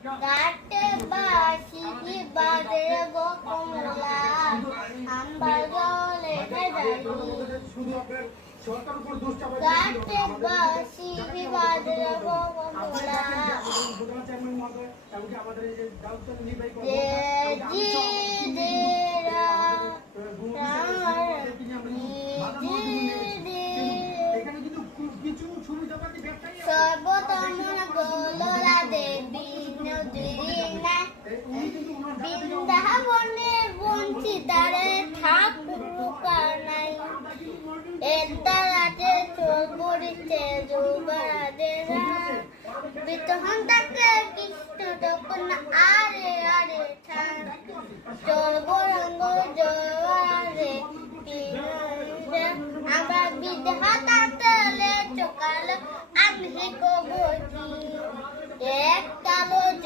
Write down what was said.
ঘাটে বাসি বাজে গো কমলা আম্বার জলে ভেজালি ঘাটে বাসি বাজে গো কমলা যে জি দে রা সর্বতমন গোলরা দেবী বৃন্দাবনের বঞ্চিতারে ঠাকুর নাই এদারাতে চোর পড়িতে যুবরাজেরা বিতহন তাকে কৃষ্ণ তখন আরে আরে চোর বরঙ্গ জোয়ারে আমরা বিধা তাতলে চোকাল আমি কবি এক কালো